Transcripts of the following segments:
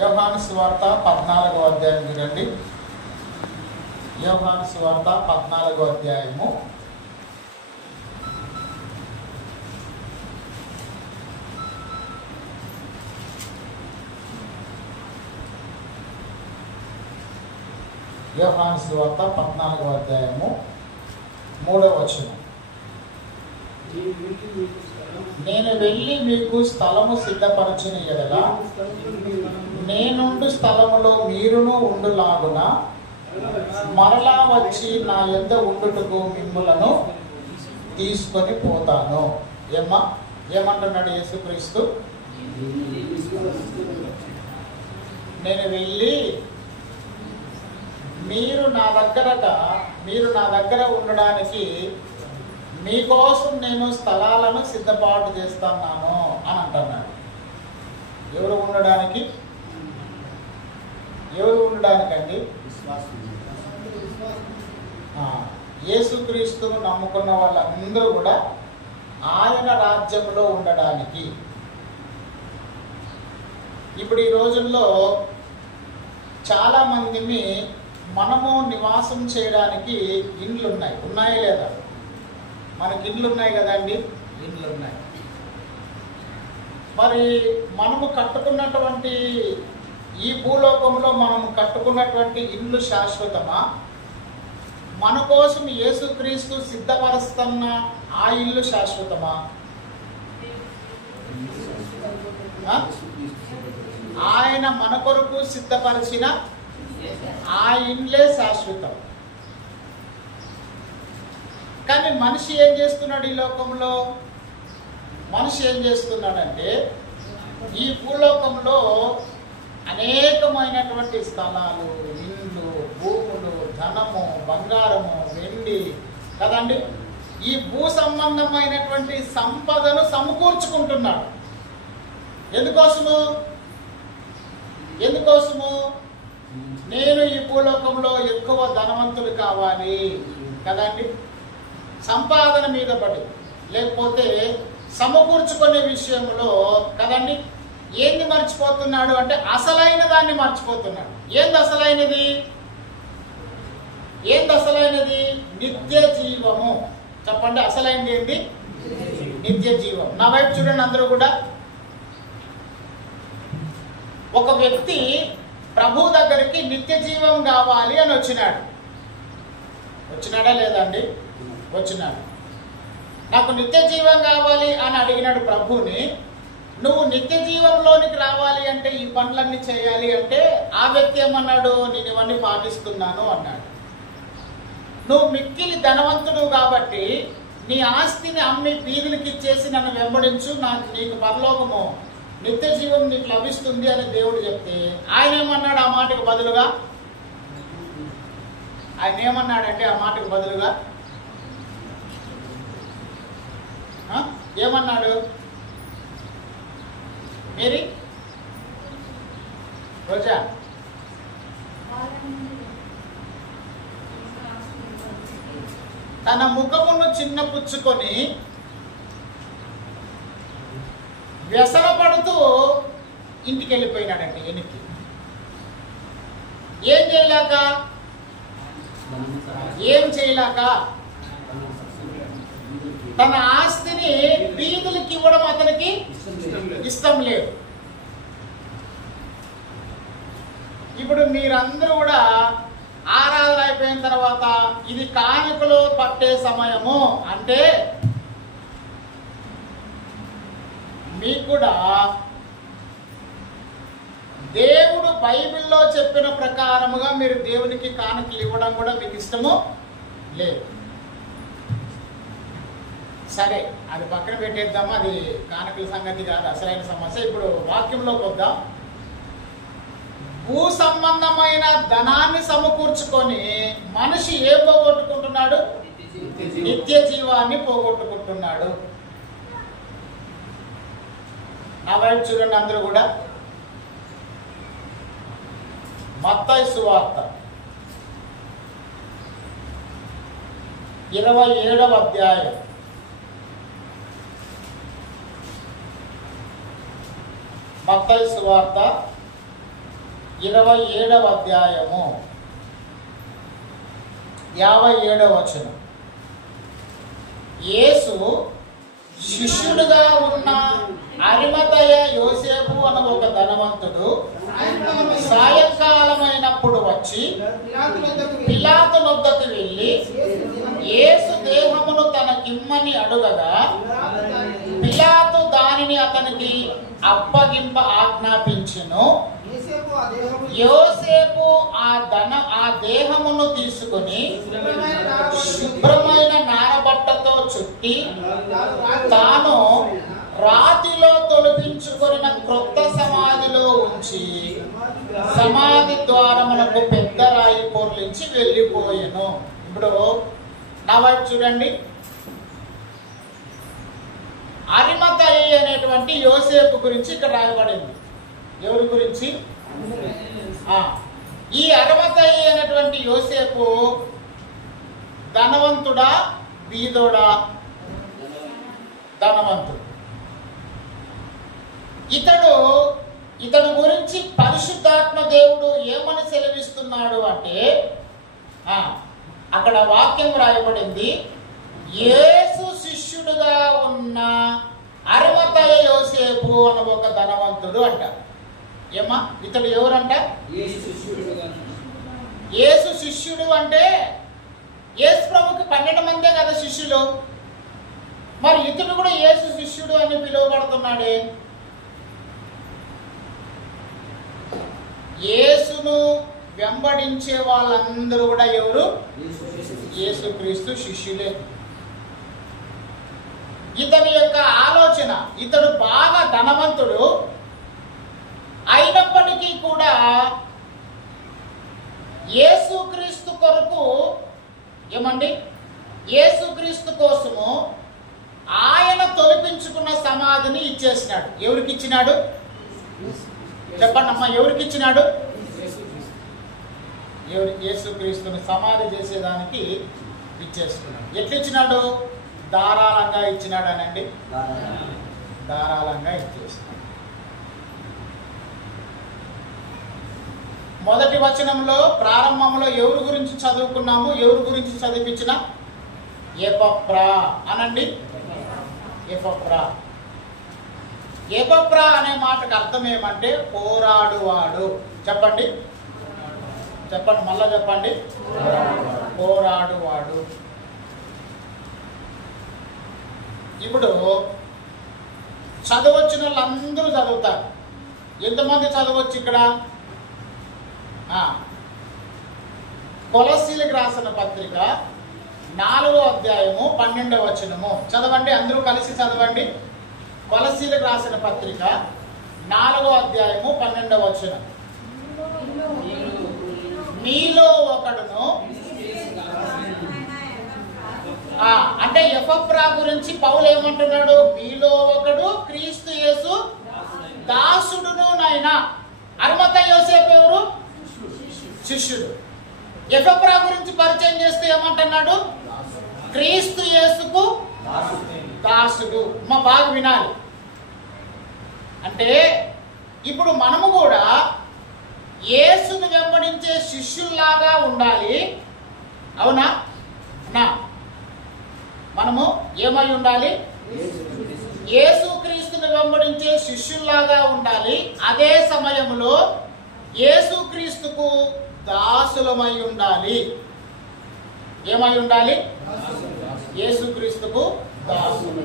యోహాను సువార్త 14వ అధ్యాయం చూడండి. యోహాను సువార్త 14వ అధ్యాయము యోహాను సువార్త 14వ అధ్యాయము 3వ వచనం. నేను వెళ్ళి మీకు స్థలము సిద్ధపరచిన ఎడల నేనుండు స్థలములో మీరును ఉండులాగున మరలా వచ్చి నా యొద్ద ఉండుటకు మిమ్ములను తీసుకొని పోతాను. ఏమంటున్నాడు యేసుక్రీస్తు? నేను వెళ్ళి మీరు నా దగ్గర ఉండడానికి మీకోసం నేను స్థలాలను సిద్ధపాటు చేస్తున్నాను అని అంటున్నాడు. ఎవరు ఉండడానికండి? యేసుక్రీస్తును నమ్ముకున్న వాళ్ళందరూ కూడా ఆయన రాజ్యంలో ఉండడానికి. ఇప్పుడు ఈ రోజుల్లో చాలా మందిని మనము నివాసం చేయడానికి ఇండ్లు ఉన్నాయా లేదా? మనకి ఇండ్లు ఉన్నాయి కదండి, ఇండ్లు ఉన్నాయి. మరి మనము కట్టుకున్నటువంటి ఈ భూలోకంలో మనము కట్టుకున్నటువంటి ఇల్లు శాశ్వతమా? మన కోసం యేసుక్రీస్తు సిద్ధపరుస్తున్న ఆ ఇల్లు శాశ్వతమా? ఆయన మన కొరకు సిద్ధపరిచిన ఆ ఇండ్లే శాశ్వతం. కానీ మనిషి ఏం చేస్తున్నాడు? ఈ లోకంలో మనిషి ఏం చేస్తున్నాడంటే ఈ భూలోకంలో అనేకమైనటువంటి స్థలాలు, ఇండ్లు, భూములు, ధనము, బంగారము, వెండి కదండి, ఈ భూ సంబంధమైనటువంటి సంపదను సమకూర్చుకుంటున్నాడు. ఎందుకోసము? నేను ఈ భూలోకంలో ఎక్కువ ధనవంతులు కావాలి కదండి, సంపాదన మీద పడి, లేకపోతే సమకూర్చుకునే విషయంలో కదండి ఏంది మర్చిపోతున్నాడు అంటే అసలైన దాన్ని మర్చిపోతున్నాడు. ఏంది అసలైనది? నిత్య జీవము. చెప్పండి, అసలైనది ఏంటి? నిత్య జీవం. నా వైపు చూడండి అందరూ కూడా. ఒక వ్యక్తి ప్రభు దగ్గరికి నిత్య జీవం కావాలి అని వచ్చినాడా లేదా అండి? వచ్చినాడు. నాకు నిత్య జీవం కావాలి అని అడిగినాడు ప్రభుని. నువ్వు నిత్య జీవంలోనికి రావాలి అంటే ఈ పనులన్నీ చేయాలి అంటే ఆ వ్యక్తి ఏమన్నాడు? నేను ఇవన్నీ పాటిస్తున్నాను అన్నాడు. నువ్వు మిక్కిలి ధనవంతుడు కాబట్టి నీ ఆస్తిని అమ్మి బీదులకి ఇచ్చేసి నన్ను వెంబడించు, నీకు పరలోకము నిత్య జీవం నీకు లభిస్తుంది అని దేవుడు చెప్తే ఆయన ఏమన్నాడు? ఆ మాటకు బదులుగా ఏమన్నాడు? మేరీ రోజా, తన ముఖమును చిన్న పుచ్చుకొని వ్యసనపడుతూ ఇంటికి వెళ్ళిపోయినాడంటే వెనక్కి. ఏం చేయలేక తన ఆస్తిని బీదులకి ఇవ్వడం అతనికి ఇష్టం లేదు. ఇప్పుడు మీరందరూ కూడా ఆరాధన అయిపోయిన తర్వాత ఇది కానుకలు పట్టే సమయము అంటే మీకు కూడా దేవుడు బైబిల్లో చెప్పిన ప్రకారముగా మీరు దేవునికి కానుకలు ఇవ్వడం కూడా మీకు ఇష్టము లేదు. సరే, అది పక్కన పెట్టేద్దాము, అది కానుకల సంగతి కాదు అసలైన సమస్య. ఇప్పుడు వాక్యంలోకి వద్దాం. భూ సంబంధమైన ధనాన్ని సమకూర్చుకొని మనిషి ఏం పోగొట్టుకుంటున్నాడు? నిత్య జీవాన్ని పోగొట్టుకుంటున్నాడు. నా వైపు చూడండి అందరూ కూడా. మత్తయి సువార్త 27వ అధ్యాయం మత్తయి సువార్త 27వ అధ్యాయము 57వ వచనం. యేసు శిష్యుడుగా ఉన్న అరిమతయ యోసేపు అన్న ఒక ధనవంతుడు సాయంకాలమైనప్పుడు వచ్చి పిలాతు వద్దకు వెళ్ళి యేసు దేహమును తనకిమ్మని అడుగగా పిలాతు దానిని అతనికి అప్పగింప ఆజ్ఞాపించెను. యోసేపు ఆ దేహమును తీసుకుని శుభ్రమైన నారబట్టతో చుట్టి తాను రాతిలో తొలగించుకొనిన క్రొత్త సమాధిలో ఉంచి సమాధి ద్వారములకు పెద్ద రాయి పొర్లించి వెళ్ళిపోయెను. ఇప్పుడు నా వైపు చూడండి. అరిమతయి అనేటువంటి యోసేపు గురించి ఇక్కడ రాయబడింది. ఎవరి గురించి? ఈ అరిమతయి అనేటువంటి యోసేపు ధనవంతుడా బీదోడా? ధనవంతుడు. ఇతడు గురించి పరిశుద్ధాత్మ దేవుడు ఏమని సెలవిస్తున్నాడు అంటే అక్కడ వాక్యం రాయబడింది, యేసు శిష్యుడుగా ఉన్న అరిమతయ యోసేపు అన్న ఒక ధనవంతుడు అంట. ఏమా ఇతడు ఎవరంట? యేసు శిష్యుడు అంటే యేసు ప్రభుకి 12 మందే కదా శిష్యులు. మరి ఇతడు కూడా యేసు శిష్యుడు అని పిలువబడుతున్నాడే. యేసును వెంబడించే వాళ్ళందరూ కూడా ఎవరు? యేసుక్రీస్తు శిష్యులే. ఇతని యొక్క ఆలోచన, ఇతడు బాగా ధనవంతుడు అయినప్పటికీ కూడా యేసుక్రీస్తు కొరకు ఏమండి, యేసుక్రీస్తు కోసము ఆయన తొలగించుకున్న సమాధిని ఇచ్చేసినాడు. ఎవరికి ఇచ్చినాడు చెప్పండి అమ్మా? ఎవరికి ఇచ్చినాడు? యేసుక్రీస్తుని సమాధి చేసేదానికి ఇచ్చేసుకున్నాడు. ఎట్లా ఇచ్చినాడు? ధారాళంగా ఇచ్చినాడు అనండి. ధారాళంగా ఇచ్చేసినాడు. మొదటి వచనంలో ప్రారంభంలో ఎవరి గురించి చదువుకున్నాము? ఎవరి గురించి చదివించిన? ఎపఫ్రా అనండి. ఎపఫ్రా. ఎపఫ్రా అనే మాటకు అర్థం ఏమంటే పోరాడువాడు. చెప్పండి చెప్పండి మళ్ళా చెప్పండి. పోరాడువాడు. ఇప్పుడు చదవచ్చిన వాళ్ళందరూ చదువుతారు. ఎంతమంది చదవచ్చు ఇక్కడ? కొలస్సీలకు రాసిన పత్రిక 4వ అధ్యాయము 12వ వచనము చదవండి. అందరూ కలిసి చదవండి. కొలస్సీలకు రాసిన పత్రిక 4వ అధ్యాయము 12వ వచనం. మీలో ఒకడును అంటే ఎపఫ్రా గురించి పౌలు ఏమంటున్నాడు? మీలో ఒకడు క్రీస్తు యేసు దాసుడును నాయన. అరిమతయ యోసేపు ఎవరు? శిష్యుడు. ఎపఫ్రా గురించి పరిచయం చేస్తే ఏమంటున్నాడు? క్రీస్తు యేసుకు దాసుడు. మా బాగా వినాలి. అంటే ఇప్పుడు మనము కూడా యేసును వెంబడించే శిష్యుల్లాగా ఉండాలి. అవునా? మనము ఏమై ఉండాలి? యేసుక్రీస్తుని వెంబడించే శిష్యుల్లాగా ఉండాలి. అదే సమయంలో యేసుక్రీస్తుకు దాసులమై ఉండాలి. ఏమై ఉండాలి? యేసుక్రీస్తుకు దాసులు.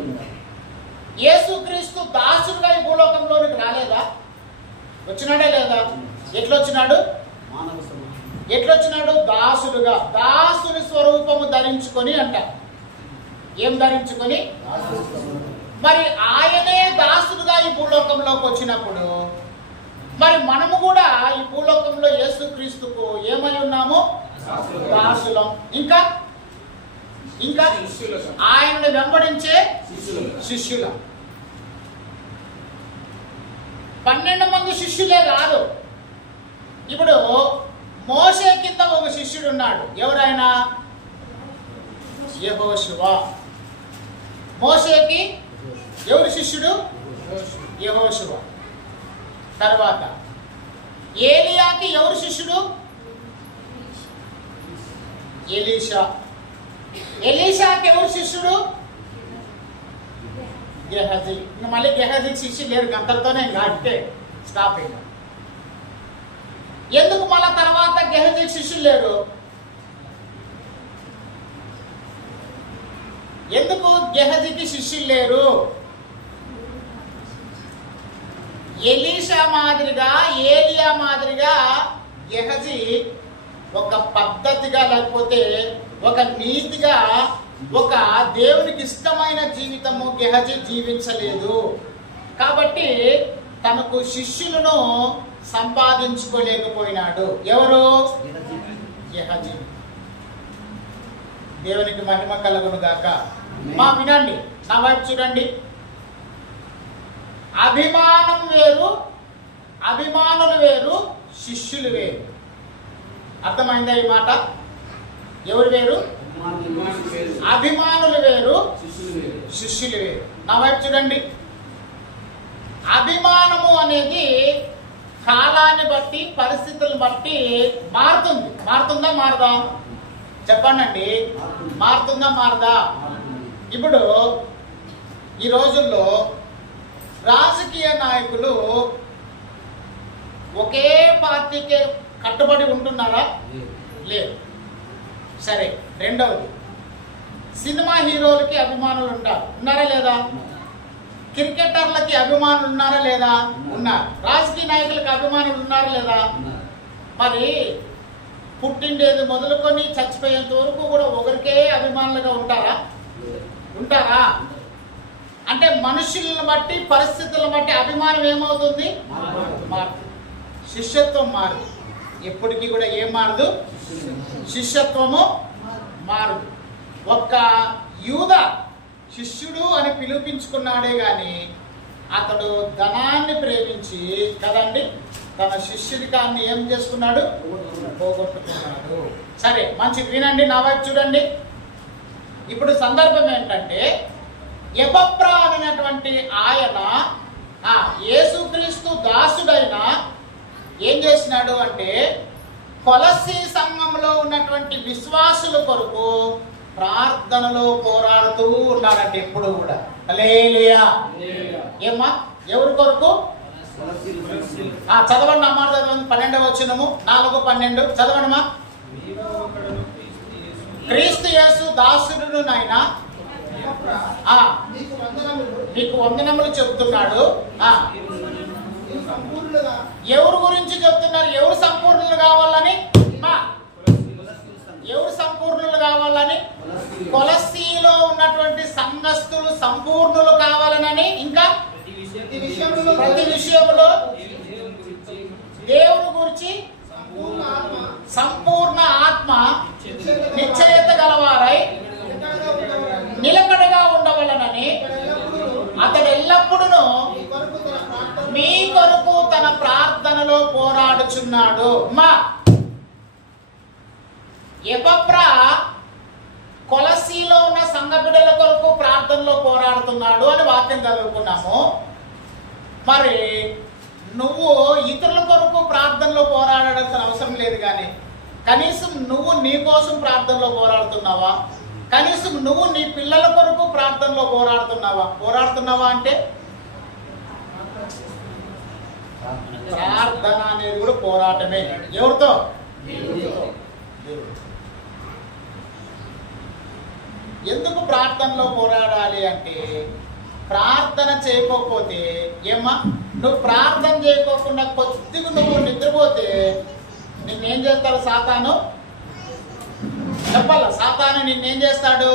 యేసుక్రీస్తు దాసుడుగా ఈ భూలోకంలోనికి రాలేదా? వచ్చినాడే లేదా? ఎట్లొచ్చినాడు? ఎట్లొచ్చినాడు? దాసుడుగా. దాసుని స్వరూపము ధరించుకొని అంట. ఏం ధరించుకొని? మరి ఆయనే దాసుడుగా ఈ భూలోకంలోకి వచ్చినప్పుడు మరి మనము కూడా ఈ భూలోకంలో యేసుక్రీస్తుకు ఏమై ఉన్నాము? దాసులం. ఇంకా ఇంకా ఆయనను వెంబడించే శిష్యులం. 12 మంది శిష్యులే కాదు. ఇప్పుడు మోషే కింద ఒక శిష్యుడు ఉన్నాడు. ఎవరైనా? యెహోషువ. మోషేకి ఎవరు శిష్యుడు? యెహోషువ. తర్వాత ఏలియా ఎలీషాకి ఎవరు శిష్యుడు? ఎలీషా. ఎలీషాకి ఎవరు శిష్యుడు? గెహజీ. ఇంకా మళ్ళీ గెహజీకి శిష్యులు లేరు, గంటలతోనే ఇంకే స్టాపింగ్. ఎందుకు మళ్ళా తర్వాత గెహజీకి శిష్యులు లేరు? ఎందుకు గెహజీకి శిష్యులు లేరు? ఎలీషా మాదిరిగా, ఏలియా మాదిరిగా గెహజీ ఒక పద్ధతిగా, లేకపోతే ఒక నీతిగా, ఒక దేవునికి ఇష్టమైన జీవితము గెహజీ జీవించలేదు. కాబట్టి తనకు శిష్యులను సంపాదించుకోలేకపోయినాడు. ఎవరు? గెహజీ. దేవునికి మహిమ కలుగును గాక. మా వినండి, నా వైపు చూడండి. అభిమానం వేరు, అభిమానులు వేరు, శిష్యులు వేరు. అర్థమైందా ఈ మాట? ఎవరు వేరు? అభిమానులు వేరు, శిష్యులు వేరు. నా వైపు చూడండి. అభిమానము అనేది కాలాన్ని బట్టి, పరిస్థితులను బట్టి మారుతుంది. మారుతుందా మారదా? చెప్పండి. మారుతుందా మారదా? ఇప్పుడు ఈ రోజుల్లో రాజకీయ నాయకులు ఒకే పార్టీకే కట్టుబడి ఉంటున్నారా? లేదు. సరే, రెండవది, సినిమా హీరోలకి అభిమానులు ఉంటారు, ఉన్నారా లేదా? క్రికెటర్లకి అభిమానులు ఉన్నారా లేదా? ఉన్నారు. రాజకీయ నాయకులకి అభిమానులు ఉన్నారా లేదా? మరి పుట్టిండేది మొదలుకొని చచ్చిపోయేంత వరకు కూడా ఒకరికే అభిమానులుగా ఉంటారా? ఉంటారా? అంటే మనుషులను బట్టి, పరిస్థితులను బట్టి అభిమానం ఏమవుతుంది? మారుతుంది. శిష్యత్వం మారదు. ఎప్పటికీ కూడా ఏం మారదు? శిష్యత్వము మారదు. ఒక్క యూద శిష్యుడు అని పిలిపించుకున్నాడే గాని అతడు ధనాన్ని ప్రేమించి కదండి తన శిష్యుడికాన్ని ఏం చేసుకున్నాడు? పోగొట్టుకున్నాడు. సరే, మంచిది వినండి, నా వైపు చూడండి. ఇప్పుడు సందర్భం ఏంటంటే, ఎపఫ్రా అనేటువంటి ఆయన యేసుక్రీస్తు దాసుడైన ఏం చేసినాడు అంటే, కొలస్సీ సంఘంలో ఉన్నటువంటి విశ్వాసుల కొరకు ప్రార్థనలో పోరాడుతూ ఉన్నాడంటే ఎప్పుడు కూడా. హల్లెలూయా. ఏమ్మా, ఎవరి కొరకు? చదవండి అమ్మా, చదవండి. 12వ వచనము, 4:12 చదవండిమా. క్రీస్తు యేసు దాసుడు నాయన నీకు వందనములు చెబుతున్నాడు. ఎవరు గురించి చెప్తున్నారు? ఎవరు సంపూర్ణులు కావాలని? ఎవరు సంపూర్ణులు కావాలని? కొలస్సీలో ఉన్నటువంటి సంఘస్థులు సంపూర్ణులు కావాలని. ఇంకా ప్రతి విషయంలో దేవుని గురించి సంపూర్ణ ఆత్మ నిశ్చయత గలవారై నిలకడగా ఉండవలనని అతడు ఎల్లప్పుడూ మీ కొరకు తన ప్రార్థనలో పోరాడుచున్నాడు. ఎపఫ్రా కొలస్సీలో ఉన్న సంఘ బిడ్డల కొరకు ప్రార్థనలో పోరాడుతున్నాడు అని వాక్యం చదువుకున్నాము. మరి నువ్వు ఇతరుల కొరకు ప్రార్థనలో పోరాడాల్సిన అవసరం లేదు, కానీ కనీసం నువ్వు నీ కోసం ప్రార్థనలో పోరాడుతున్నావా? కనీసం నువ్వు నీ పిల్లల కొరకు ప్రార్థనలో పోరాడుతున్నావా అంటే ప్రార్థన అనేది కూడా పోరాటమే. ఎవరితో? ఎందుకు ప్రార్థనలో పోరాడాలి అంటే, ప్రార్థన చేయకపోతే ఏమ్మా, నువ్వు ప్రార్థన చేయకోకుండా కొద్దిగా నువ్వు నిద్రపోతే నిన్నేం చేస్తాడు సాతాను? చెప్పాల, సాతాను నిన్నేం చేస్తాడు?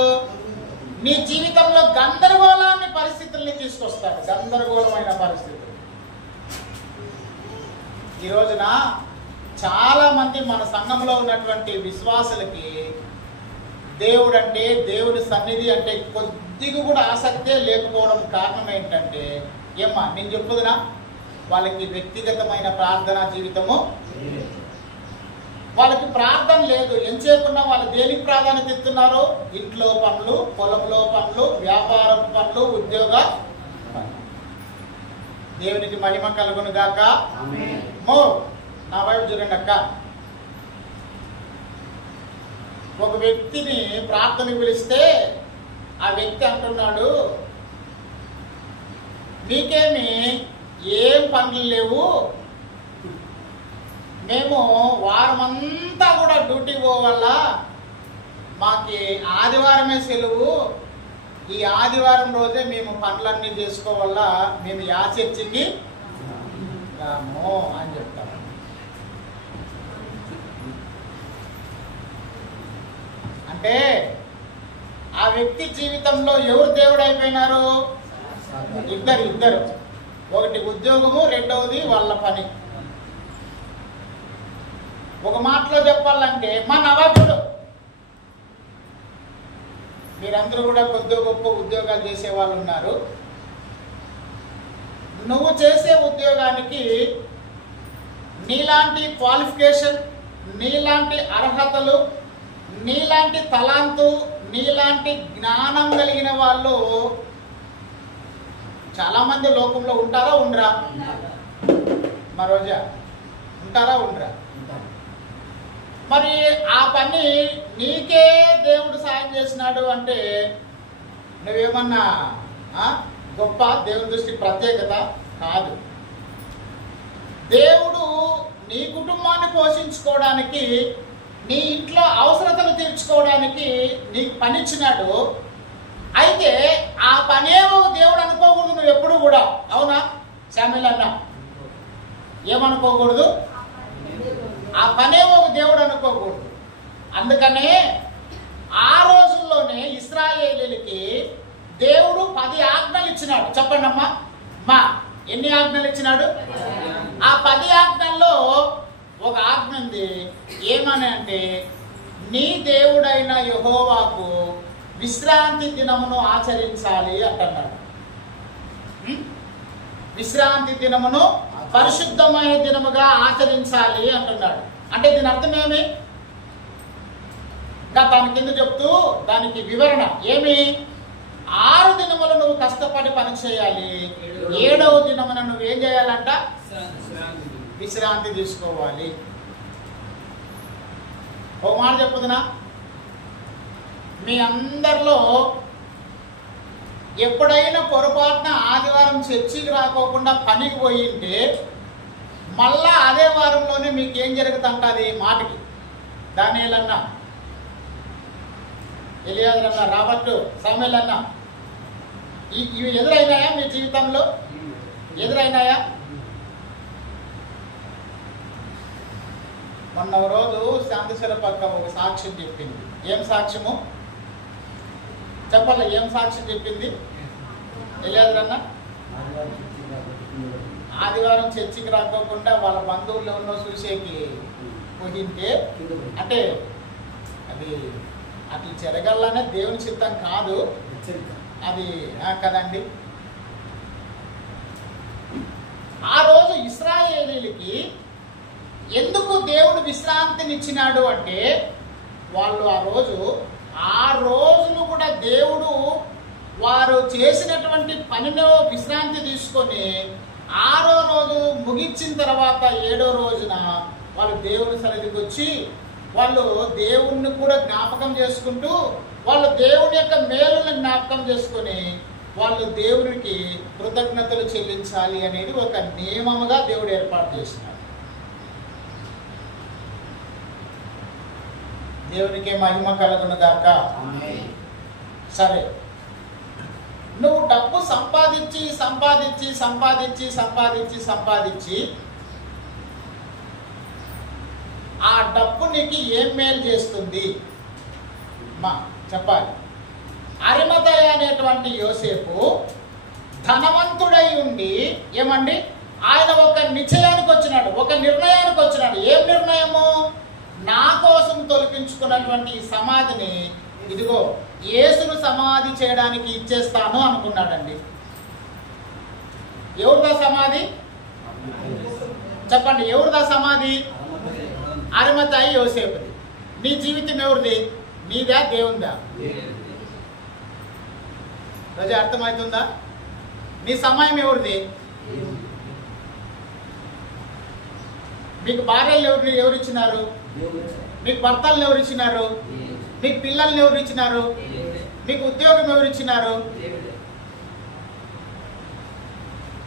నీ జీవితంలో గందరగోళాన్ని పరిస్థితుల్ని తీసుకొస్తాడు. గందరగోళమైన పరిస్థితులు. ఈ రోజున చాలా మంది మన సంఘంలో ఉన్నటువంటి విశ్వాసులకి దేవుడు అంటే, దేవుని సన్నిధి అంటే కొద్దిగా కూడా ఆసక్తే లేకపోవడం కారణం ఏంటంటే, ఏమ్మా నేను చెప్పుదునా, వాళ్ళకి వ్యక్తిగతమైన ప్రార్థనా జీవితము, వాళ్ళకి ప్రార్థన లేదు. ఎంచేకున్నా వాళ్ళు దేనికి ప్రాధాన్యత ఇస్తున్నారు? ఇంట్లో పనులు, పొలంలో పనులు, వ్యాపారం పనులు, ఉద్యోగ. దేవునికి మహిమ కలుగును గాక. నా వైపు చూడండి అక్క. ఒక వ్యక్తిని ప్రార్థనకు పిలిస్తే ఆ వ్యక్తి అంటున్నాడు, మీకేమి ఏం పనులు లేవు, మేము వారమంతా కూడా డ్యూటీ పోవాల, మాకి ఆదివారమే సెలవు, ఈ ఆదివారం రోజే మేము పనులన్నీ చేసుకోవాలా, మేము యా చర్చికి రాము అని చెప్తారు. అంటే ఆ వ్యక్తి జీవితంలో ఎవరు దేవుడు అయిపోయినారు? ఇద్దరు. ఒకటి ఉద్యోగము, రెండవది వాళ్ళ పని. ఒక మాటలో చెప్పాలంటే మా నవాబుడు, మీరందరూ కూడా కొద్ది గొప్ప ఉద్యోగాలు చేసే వాళ్ళు ఉన్నారు. నువ్వు చేసే ఉద్యోగానికి నీలాంటి క్వాలిఫికేషన్, నీలాంటి అర్హతలు, నీలాంటి తలాంతు, నీలాంటి జ్ఞానం కలిగిన వాళ్ళు చాలా మంది లోకంలో ఉంటారా ఉండరా? మరోజా ఉంటారా ఉండరా? మరి ఆ పని నీకే దేవుడు సాయం చేసినాడు అంటే నువ్వేమన్నా గొప్ప, దేవుని దృష్టికి ప్రత్యేకత కాదు. దేవుడు నీ కుటుంబాన్ని పోషించుకోవడానికి, నీ ఇంట్లో అవసరతలు తీర్చుకోవడానికి నీకు పనిచ్చినాడు. అయితే ఆ పనే ఒక దేవుడు అనుకోకూడదు నువ్వు ఎప్పుడు కూడా. అవునా శామ్యూల్ అన్న? ఏమనుకోకూడదు? ఆ పనే ఒక దేవుడు అనుకోకూడదు. అందుకనే ఆ రోజుల్లోనే ఇశ్రాయేలీయులకి దేవుడు 10 ఆజ్ఞలు ఇచ్చినాడు. చెప్పండి అమ్మా. మా ఎన్ని ఆజ్ఞలు ఇచ్చినాడు? ఆ 10 ఆజ్ఞల్లో ఒక ఆజ్ఞ ఉంది. ఏమని అంటే, నీ దేవుడైన యెహోవాకు విశ్రాంతి దినమును ఆచరించాలి అంటున్నాడు. విశ్రాంతి దినమును పరిశుద్ధమైన దినముగా ఆచరించాలి అంటున్నాడు. అంటే దీని అర్థమేమి? ఇంకా దాని కింద చెప్తూ దానికి వివరణ ఏమి? 6 దినములు నువ్వు కష్టపడి పని చేయాలి, 7వ దినమున నువ్వేం చేయాలంట? విశ్రాంతి తీసుకోవాలి. ఒక మాట చెప్పుదునా, మీ అందరిలో ఎప్పుడైనా పొరపాటున ఆదివారం చర్చికి రాకోకుండా పనికి పోయింటే మళ్ళా అదే వారంలోనే మీకు ఏం జరుగుతుంటుంది? మాటకి దానియేలు అన్న, ఎలియాజరు అన్న, రాబర్ట్, సామ్యూల్ అన్న, ఇవి ఎదురైనాయా మీ జీవితంలో? ఎదురైనాయా? మొన్న రోజు శాంతిశర పక్క ఒక సాక్ష్యం చెప్పింది. ఏం సాక్ష్యము చెప్పాలి? ఏం సాక్ష్యం చెప్పింది ఎలియాజరు అన్న? ఆదివారం చర్చికి రాకోకుండా వాళ్ళ బంధువులు ఎవరినో చూసేకి పోయింటే, అంటే అది అట్లా జరగాలనే దేవుని చిత్తం కాదు అది కదండి. ఆ రోజు ఇశ్రాయేలీయులకి ఎందుకు దేవుడు విశ్రాంతినిచ్చినాడు అంటే, వాళ్ళు ఆ రోజును కూడా దేవుడు వారు చేసినటువంటి పనిలో విశ్రాంతి తీసుకొని 6వ రోజు ముగించిన తర్వాత 7వ రోజున వాళ్ళు దేవుని సన్నిధికి వచ్చి వాళ్ళు దేవుణ్ణి కూడా జ్ఞాపకం చేసుకుంటూ, వాళ్ళు దేవుని యొక్క మేలుని జ్ఞాపకం చేసుకొని వాళ్ళు దేవునికి కృతజ్ఞతలు చెల్లించాలి అనేది ఒక నియమముగా దేవుడు ఏర్పాటు చేసినాడు. దేవునికే మహిమ కలుగును గాక. సరే, నువ్వు డబ్బు సంపాదించి సంపాదించి సంపాదించి సంపాదించి సంపాదించి ఆ డబ్బు నీకు ఏం మేలు చేస్తుంది మా చెప్పాలి? అరిమతయ అనేటువంటి యోసేపు ధనవంతుడై ఉండి ఏమండి, ఆయన ఒక నిశ్చయానికి వచ్చినాడు, ఒక నిర్ణయానికి వచ్చినాడు. ఏం నిర్ణయము? నా కోసం తొలగించుకున్నటువంటి ఈ సమాధిని ఇదిగో యేసును సమాధి చేయడానికి ఇచ్చేస్తాను అనుకున్నాడండి. ఎవరిదా సమాధి? చెప్పండి, ఎవరిదా సమాధి? అరిమతయి యోసేపుది. నీ జీవితం ఎవరిది? నీదా దేవుందా? రోజు అర్థమవుతుందా? నీ సమయం ఎవరిది? మీకు భార్యలు ఎవరు ఇచ్చినారు? మీకు భర్తలను ఎవరు ఇచ్చినారు? మీకు పిల్లల్ని ఎవరు ఇచ్చినారు? మీకు ఉద్యోగం ఎవరు ఇచ్చినారు?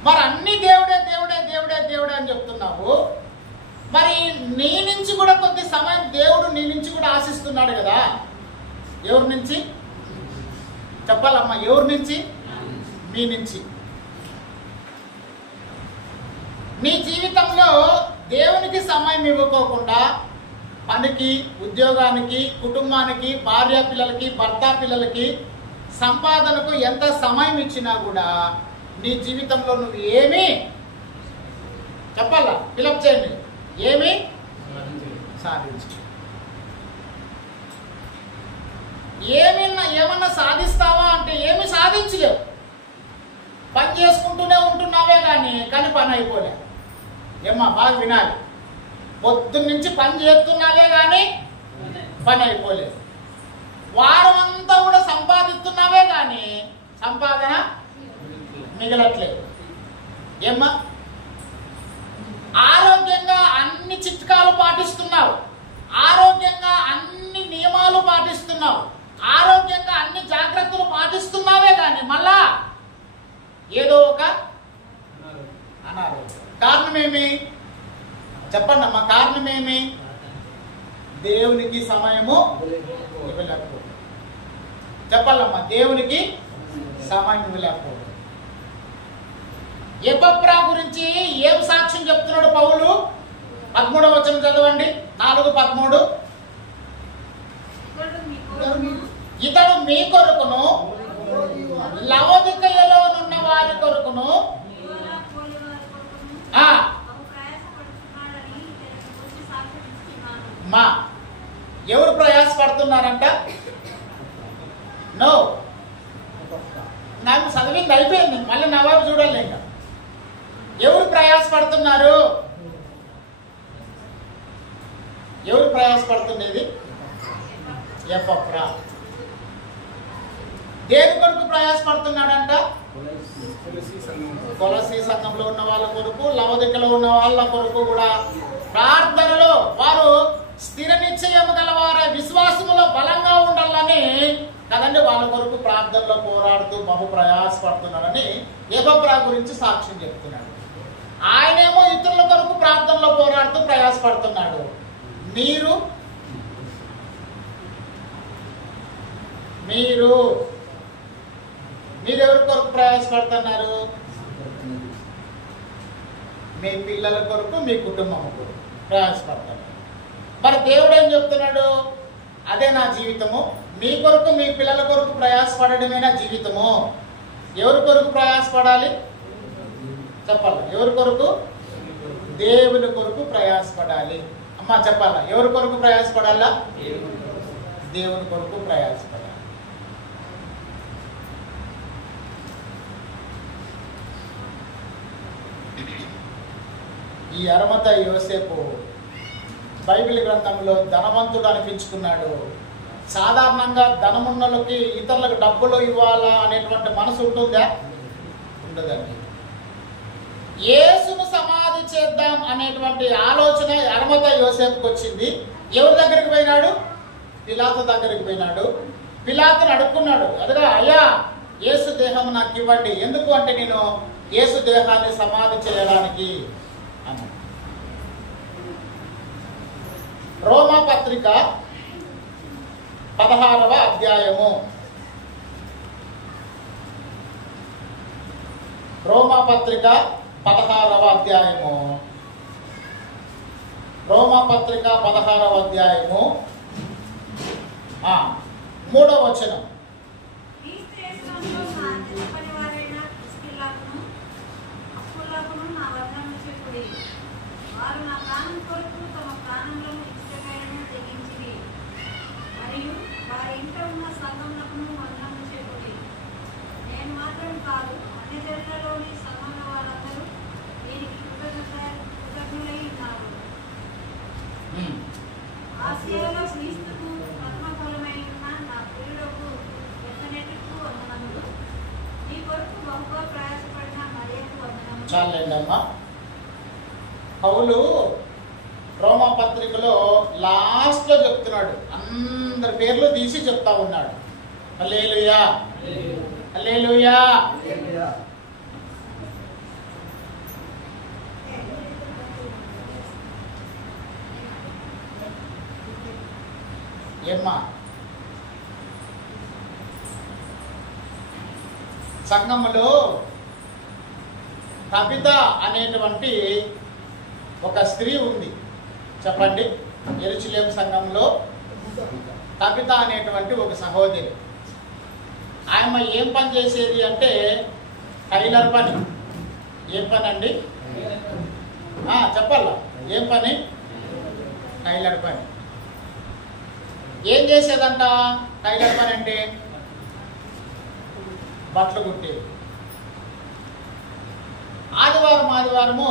మరి అన్ని దేవుడే దేవుడే దేవుడే దేవుడే అని చెప్తున్నావు. మరి నీ నుంచి కూడా కొద్ది సమయం దేవుడు నీ నుంచి కూడా ఆశిస్తున్నాడు కదా. ఎవరి నుంచి చెప్పాలమ్మా? ఎవరి నుంచి? మీ నుంచి. నీ జీవితంలో దేవునికి సమయం ఇవ్వకోకుండా పనికి, ఉద్యోగానికి, కుటుంబానికి, భార్య పిల్లలకి, భర్త పిల్లలకి, సంపాదనకు ఎంత సమయం ఇచ్చినా కూడా నీ జీవితంలో నువ్వు ఏమీ చెప్పాలా? ఫిలప్ చేయండి. ఏమీ సాధించు. ఏమన్నా సాధిస్తావా అంటే ఏమి సాధించలేవు. పని చేసుకుంటూనే ఉంటున్నావే కానీ పని అయిపోలే. ఏమ్మా బాగా వినాలి. పొద్దున్న నుంచి పని చేస్తున్నావే కానీ పని అయిపోలేదు. వారం అంతా కూడా సంపాదిస్తున్నావే కానీ సంపాదన మిగలట్లేదు. ఏమ్మా ఆరోగ్యంగా అన్ని చిట్కాలు పాటిస్తున్నావు, ఆరోగ్యంగా అన్ని నియమాలు పాటిస్తున్నావు, ఆరోగ్యంగా అన్ని జాగ్రత్తలు పాటిస్తున్నావే కానీ మళ్ళా ఏదో ఒక అనారోగ్యం. కారణమేమి చెప్పండి అమ్మా? కారణమేమి? దేవునికి సమయము ఇవ్వలేకపోవడం. చెప్పాలమ్మా? దేవునికి సమయం ఇవ్వలేకపోవడం. ఎపఫ్రా గురించి ఏం సాక్ష్యం చెప్తున్నాడు పౌలు? 13వ వచనం చదవండి. 4:13. ఇతడు మీ కొరకును లవోదికయలో ఉన్న వారి కొరకును మా ఎవరు ప్రయాసపడుతున్నారంట? నో, నాకు చదివింది అయిపోయింది, మళ్ళీ నవాబు చూడాలి. ఇంకా ఎవరు ప్రయాసపడుతున్నారు? ఎవరు ప్రయాసపడుతున్నది? ఎపఫ్రా. దేని కొరకు ప్రయాసపడుతున్నాడంట? కొలసీ సంఘంలో ఉన్న వాళ్ళ కొరకు, లవోదికలో ఉన్న వాళ్ళ కొరకు కూడా ప్రార్థనలో వారు స్థిర నిశ్చయము గలవారై విశ్వాసములో బలంగా ఉండాలని కదండి వాళ్ళ కొరకు ప్రార్థనలో పోరాడుతూ బహు ప్రయాసపడుతున్నాడని ఎపఫ్రా గురించి సాక్ష్యం చెప్తున్నాడు. ఆయనేమో ఇతరుల కొరకు ప్రార్థనలో పోరాడుతూ ప్రయాసపడుతున్నాడు. మీరు మీరు మీరెవరి కొరకు ప్రయాసపడుతున్నారు? మీ పిల్లల కొరకు, మీ కుటుంబం కొరకు ప్రయాసపడతారు. మరి దేవుడు ఏం చెప్తున్నాడు? అదే నా జీవితము. మీ కొరకు, మీ పిల్లల కొరకు ప్రయాసపడమే నా జీవితము. ఎవరి కొరకు ప్రయాసపడాలి? చెప్పాలి. ఎవరి కొరకు? దేవుని కొరకు ప్రయాసపడాలి. అమ్మా చెప్పాలా? ఎవరి కొరకు ప్రయాసపడాలా? దేవుని కొరకు ప్రయాసపడాలి. ఈ అరమత యోసేపు బైబిల్ గ్రంథంలో ధనవంతుడు అనిపించుకున్నాడు. సాధారణంగా ధనమున్నలకి ఇతరులకు డబ్బులు ఇవ్వాలా అనేటువంటి మనసు ఉంటుందా? ఉండదండి. యేసును సమాధి చేద్దాం అనేటువంటి ఆలోచన అరమత యోసేపుకి వచ్చింది. ఎవరి దగ్గరికి పోయినాడు? పిలాతు దగ్గరికి పోయినాడు. పిలాతుని అడుక్కున్నాడు, అదిగా అయ్యా యేసు దేహం నాకు ఇవ్వండి. ఎందుకు అంటే నేను యేసు దేహాన్ని సమాధి చేయడానికి అన్నాడు. రోమా పత్రిక 16వ అధ్యాయము. రోమా పత్రిక 16వ అధ్యాయము. రోమా పత్రిక 16వ అధ్యాయము 3వ వచనం. చాలండి అమ్మా. పౌలు రోమా పత్రికలో లాస్ట్లో చెప్తున్నాడు, అందరి పేర్లు తీసి చెప్తా ఉన్నాడు. హల్లెలూయా, హల్లెలూయా. ఏమ్మా, సంఘములో తబిత అనేటువంటి ఒక స్త్రీ ఉంది. చెప్పండి. యెరూషలేము సంఘంలో తబిత అనేటువంటి ఒక సహోదరి. ఆమె ఏం పని చేసేది అంటే టైలర్ పని. ఏం పని అండి? చెప్పాలా? ఏం పని? టైలర్ పని. ఏం చేసేదంట టైలర్ పని అంటే? బట్టలు కుట్టేది. ఆదివారము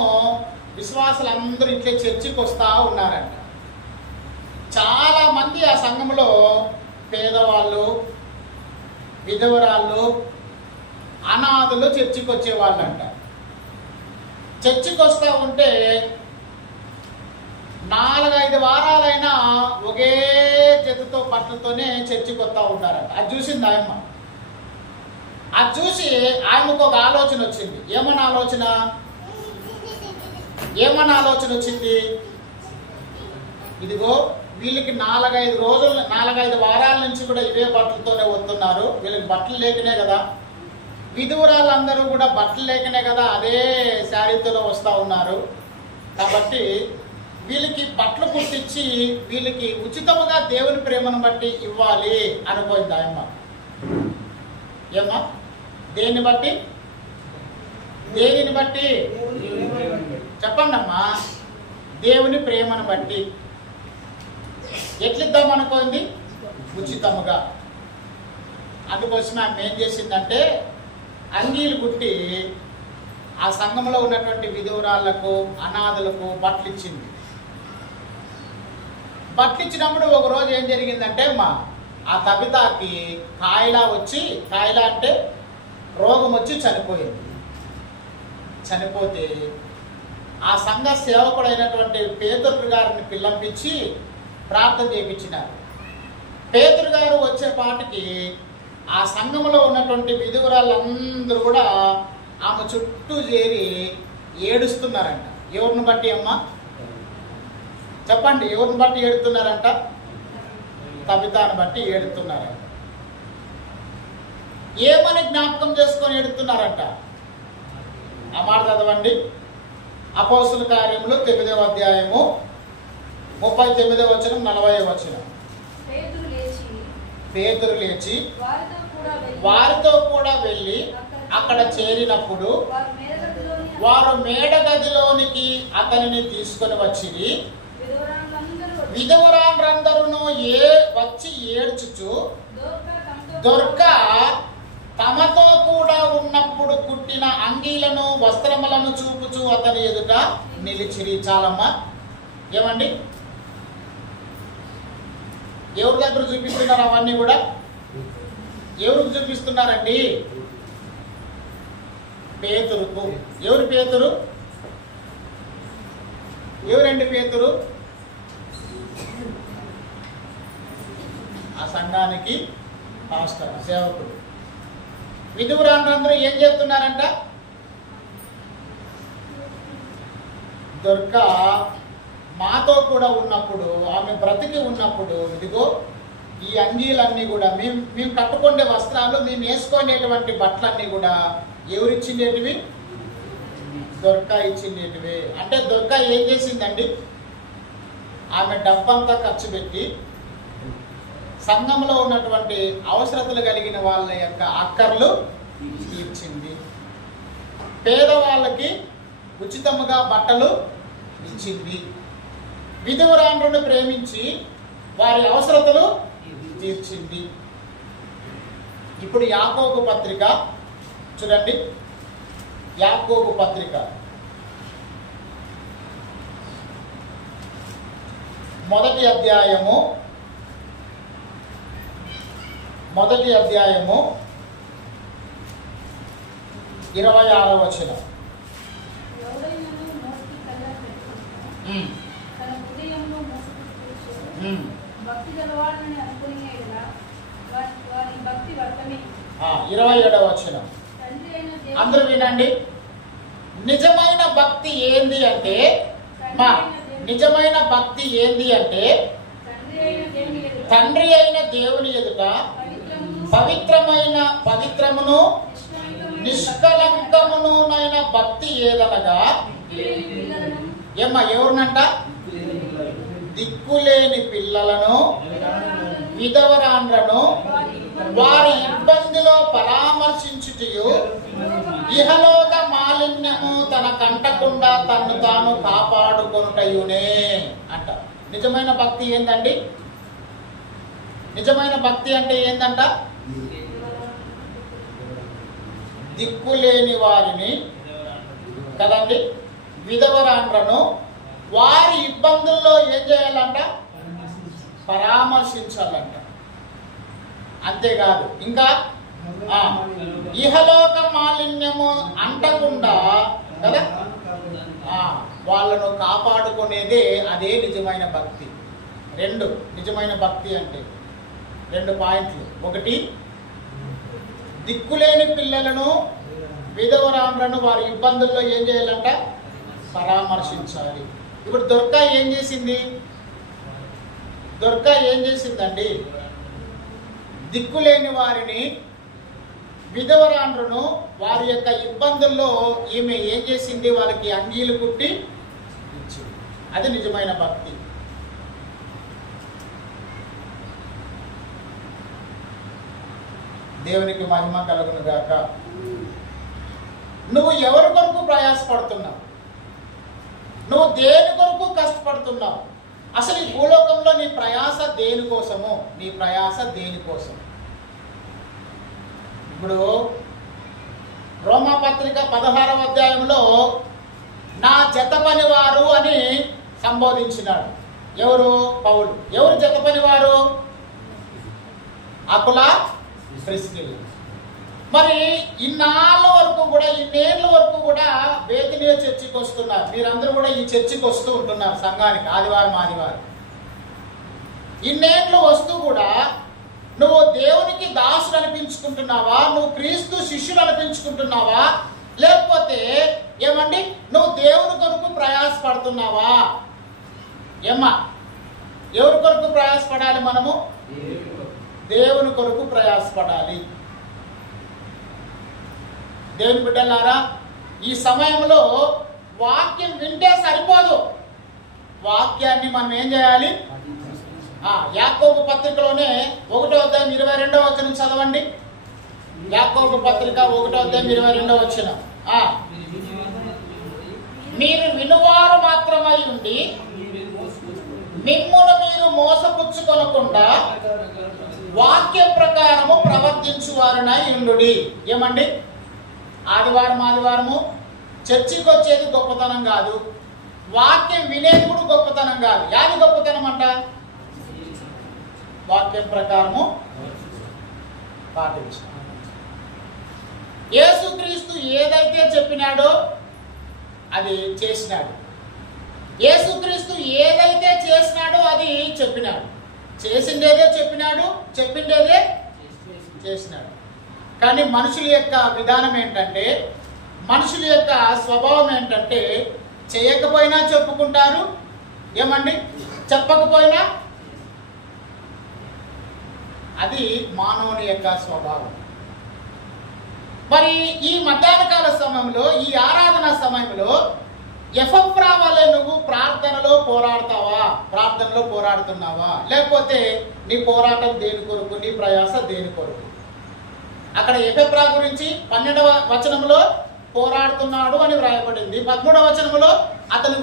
విశ్వాసులందరూ ఇట్లే చర్చికి వస్తూ ఉన్నారంట. చాలా మంది ఆ సంఘంలో పేదవాళ్ళు, విధవరాళ్ళు, అనాథులు చర్చికి వచ్చేవాళ్ళంట. చర్చికి వస్తూ ఉంటే 4-5 వారాలైనా ఒకే చేతితో బట్టలతోనే చర్చికి వస్తూ ఉంటారంట. అది చూసింది ఆయమ్మ. అది చూసి ఆయనకు ఒక ఆలోచన వచ్చింది. ఏమన్నా ఆలోచన వచ్చింది? ఇదిగో వీళ్ళకి 4-5 వారాల నుంచి కూడా ఇవే బట్టలతోనే వస్తున్నారు. వీళ్ళకి బట్టలు లేకనే కదా, విధువురాళ్ళందరూ కూడా బట్టలు లేకనే కదా అదే శారీతోనే వస్తూ ఉన్నారు. కాబట్టి వీళ్ళకి బట్టలు కుట్టించి వీళ్ళకి ఉచితముగా దేవుని ప్రేమను బట్టి ఇవ్వాలి అనుకోయింది ఆయమ్మ. ఏమ్మా? దేనిని బట్టి? చెప్పండి అమ్మా. దేవుని ప్రేమను బట్టి. ఎట్లిద్దాం అనుకోండి? ఉచితముగా. అందుకోసం ఆమె ఏం చేసిందంటే అంగీలు కుట్టి ఆ సంఘంలో ఉన్నటువంటి విధువురాళ్లకు, అనాథులకు బట్టలు ఇచ్చింది. బట్టలు ఇచ్చినప్పుడు ఒక రోజు ఏం జరిగిందంటే ఆ తబితాకి కాయలా అంటే రోగం వచ్చి చనిపోయింది. చనిపోతే ఆ సంఘ సేవకుడైనటువంటి పేతురు గారిని పిల్లంపించి ప్రార్థన చేయించినారు. పేతురు గారు వచ్చేపాటికి ఆ సంఘంలో ఉన్నటువంటి విధువురాళ్ళందరూ కూడా ఆమె చుట్టూ చేరి ఏడుస్తున్నారంట. ఎవరిని బట్టి అమ్మా? చెప్పండి. ఎవరిని బట్టి ఏడుతున్నారంట? తబితాను బట్టి ఏడుతున్నారంట. ఏమని జ్ఞాపకం చేసుకొని ఏడుతున్నారంట? ఆ మాట చదవండి. అపోస్తుల కార్యములు 9వ అధ్యాయము 39వ వచనం 40వ వచనం. పేతురు లేచి వారితో కూడా వెళ్ళి అక్కడ చేరినప్పుడు వారు మేడగదిలోనికి అతనిని తీసుకొని వచ్చిరి. విధవరాండ్రందరూ వచ్చి ఏడ్చుచు దొర్క తమతో కూడా ఉన్నప్పుడు కుట్టిన అంగీలను, వస్త్రములను చూపుచు అతని ఎదుట నిలిచిరి. చాలమ్మా. ఏమండి? ఎవరి దగ్గర చూపిస్తున్నారు అవన్నీ కూడా? ఎవరికి చూపిస్తున్నారండి? పేతురుకు. ఎవరు పేతురు? ఎవరండి పేతురు? ఆ సంఘానికి పాస్టర్, సేవకుడు. విధువురాండ్రందరూ ఏం చేస్తున్నారంట? దొర్క మాతో కూడా ఉన్నప్పుడు, ఆమె బ్రతికి ఉన్నప్పుడు, ఇదిగో ఈ అంగీలన్నీ కూడా మేము కట్టుకునే వస్త్రాలు, మేము వేసుకునేటువంటి బట్టలన్నీ కూడా ఎవరిచ్చిండేటివి? దొర్క ఇచ్చిండేటివి. అంటే దొర్క ఏం చేసిందండి? ఆమె డబ్బంతా ఖర్చు పెట్టి సంఘంలో ఉన్నటువంటి అవసరతలు కలిగిన వాళ్ళ యొక్క అక్కర్లు తీర్చింది. పేదవాళ్ళకి ఉచితముగా బట్టలు ఇచ్చింది. విధవరాండ్రుని ప్రేమించి వారి అవసరతలు తీర్చింది. ఇప్పుడు యాకోబు పత్రిక చూడండి. యాకోబు పత్రిక మొదటి అధ్యాయము 26వ వచనం. 27వ వచనం అందరూ వినండి. నిజమైన భక్తి ఏంది అంటే నిజమైన భక్తి ఏంది అంటే తండ్రి అయిన దేవుని ఎదుట పవిత్రమును నిష్కలంకమునైన భక్తి ఏదనగా ఎవరినంట? దిక్కులేని పిల్లలను విధవరాండ్లను వారి ఇబ్బందిలో పరామర్శించుటయు ఇహలోక మాలిన్యము తన కంటకుండా తన్ను తాను కాపాడుకొనుటయునే అంట. నిజమైన భక్తి ఏందండి? నిజమైన భక్తి అంటే ఏందంట? దిక్కులేని వారిని కదండి, విధవరాండ్లను వారి ఇబ్బందుల్లో ఏం చేయాలంట? పరామర్శించాలంట. అంతేకాదు ఇంకా ఇహలోక మాలిన్యము అంటకుండా కదా వాళ్ళను కాపాడుకునేదే అదే నిజమైన భక్తి. నిజమైన భక్తి అంటే 2 పాయింట్లు. ఒకటి, దిక్కులేని పిల్లలను విధవరాండ్లను వారి ఇబ్బందుల్లో ఏం చేయాలంట? పరామర్శించాలి. ఇప్పుడు దుర్గా ఏం చేసిందండి? దిక్కులేని వారిని, విధవరాండ్రును వారి యొక్క ఇబ్బందుల్లో ఈమె ఏం చేసింది? వాళ్ళకి అంగీలు కుట్టి ఇచ్చింది. అది నిజమైన భక్తి. దేవునికి మహిమ కలుగును గాక. నువ్వు ఎవరి కొరకు ప్రయాసపడుతున్నావు? నువ్వు దేని కొరకు కష్టపడుతున్నావు? అసలు ఈ భూలోకంలో నీ ప్రయాస దేనికోసము? నీ ప్రయాస దేనికోసం? ఇప్పుడు రోమాపత్రిక 16వ అధ్యాయంలో నా జత పనివారు అని సంబోధించినాడు. ఎవరు? పౌలు. ఎవరు జత పనివారు? అకుల, ప్రిస్కిల్ల. మరి ఇన్నేళ్ల వరకు కూడా బేతనియ చర్చికి వస్తున్నారు. మీరందరూ కూడా ఈ చర్చికి వస్తూ ఉంటున్నారు సంఘానికి ఆదివారం. ఇన్నేళ్ళు వస్తూ కూడా నువ్వు దేవునికి దాసుడు అనిపించుకుంటున్నావా? నువ్వు క్రీస్తు శిష్యులు అనిపించుకుంటున్నావా? లేకపోతే ఏమండి నువ్వు దేవుని కొరకు ప్రయాసపడుతున్నావా? ఎవరి కొరకు ప్రయాసపడాలి? మనము దేవుని కొరకు ప్రయాసపడాలి. దేవుని బిడ్డలారా, ఈ సమయంలో వాక్యం వింటే సరిపోదు. వాక్యాన్ని మనం ఏం చేయాలి? యాకోబు పత్రికలోనే 1వ అధ్యాయం 22వ వచనం చదవండి. యాకోబు పత్రిక 1వ అధ్యాయం 22వ వచనం. మీరు వినువారు మాత్రమై ఉండి మిమ్మును మీరు మోసపుచ్చుకొనకుండా వాక్య ప్రకారము ప్రవర్తించువారునై ఉండుడి. ఏమండి? ఆదివారము చర్చికి వచ్చేది గొప్పతనం కాదు, వాక్యం వినేది కూడా గొప్పతనం కాదు. యాది గొప్పతనం అంట? వాక్యం ప్రకారము పాటించు. యేసుక్రీస్తు ఏదైతే చెప్పినాడో అది చేసినాడు. యేసుక్రీస్తు ఏదైతే చేసినాడో అది చెప్పినాడు. చేసిండేదే చెప్పినాడు, చెప్పిండేదే చేసినాడు. కానీ మనుషుల యొక్క విధానం ఏంటంటే, మనుషుల యొక్క స్వభావం ఏంటంటే, చేయకపోయినా చెప్పుకుంటారు, ఏమండి చెప్పకపోయినా. అది మానవుని యొక్క స్వభావం. మరి ఈ మధ్యాహ్న కాల సమయంలో, ఈ ఆరాధన సమయంలో ఎఫ్రా వలె నువ్వు ప్రార్థనలో పోరాడుతున్నావా? లేకపోతే నీ పోరాటం దేని కొరకు? నీ ప్రయాస దేని కొరకు? అక్కడ ఎఫ్రా గురించి 12వ వచనంలో పోరాడుతున్నాడు అని వ్రాయబడింది. 13వ వచనంలో అతని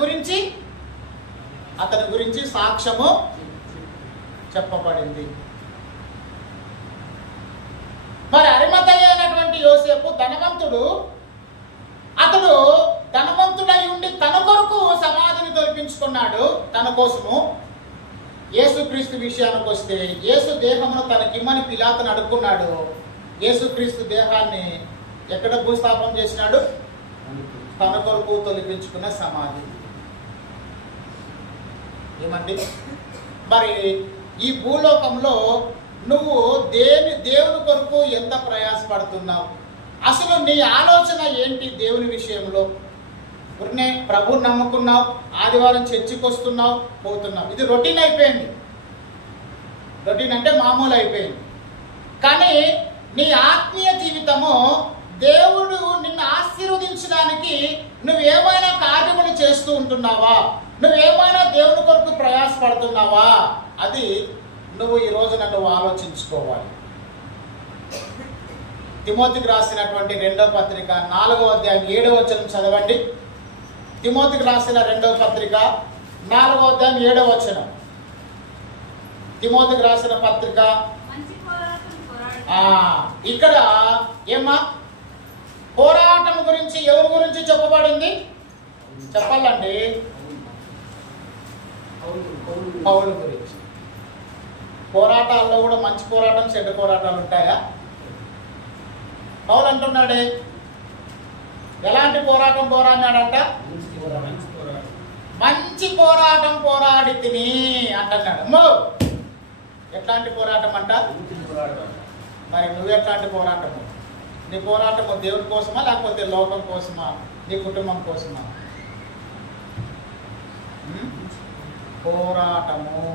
గురించి సాక్ష్యము చెప్పబడింది. మరి అరిమతయ్య అయినటువంటి యోసేపు ధనవంతుడు. అతడు ధనవంతుడై ఉండి తన కొరకు సమాధిని తొలగించుకున్నాడు, తన కోసము. యేసుక్రీస్తు విషయానికి వస్తే, యేసు దేహమును తనకిమ్మని పిలాతును అడుక్కున్నాడు. యేసుక్రీస్తు దేహాన్ని ఎక్కడ భూస్థాపన చేసినాడు? తన కొరకు తొలగించుకున్న సమాధి. ఏమండి? మరి ఈ భూలోకంలో నువ్వు దేవుని కొరకు ఎంత ప్రయాసపడుతున్నావు? అసలు నీ ఆలోచన ఏంటి దేవుని విషయంలో? ఉరినే ప్రభువుని నమ్ముకున్నావు, ఆదివారం చర్చికి వస్తున్నావు, పోతున్నావు, ఇది రొటీన్ అయిపోయింది. రొటీన్ అంటే మామూలు అయిపోయింది. కానీ నీ ఆత్మీయ జీవితము దేవుడు నిన్ను ఆశీర్వదించడానికి నువ్వేమైనా కార్యములు చేస్తూ ఉంటున్నావా? నువ్వేమైనా దేవుని కొరకు ప్రయాసపడుతున్నావా? అది నువ్వు ఈ రోజున నువ్వు ఆలోచించుకోవాలి. తిమోతికి రాసినటువంటి 2వ పత్రిక 4వ అధ్యాయం 7వ వచనం చదవండి. తిమోతికి రాసిన 2వ పత్రిక 4వ అధ్యాయం 7వ వచనం. తిమోతికి రాసిన పత్రిక ఇక్కడ ఏమా పోరాటం గురించి ఎవరి గురించి చెప్పబడింది చెప్పాలండి? పౌలు గురించి. పోరాటాల్లో కూడా మంచి పోరాటం, చెడ్డ పోరాటాలు ఉంటాయా? పౌలు అంటున్నాడే, ఎలాంటి పోరాటం పోరాడినాడంట? మంచి పోరాటం పోరాడి తిని అంటున్నాడు. అమ్మో, ఎట్లాంటి పోరాటం అంట? మరి నువ్వెట్లాంటి పోరాటము? నీ పోరాటము దేవుని కోసమా లేకపోతే లోకం కోసమా, నీ కుటుంబం కోసమా? పోరాటము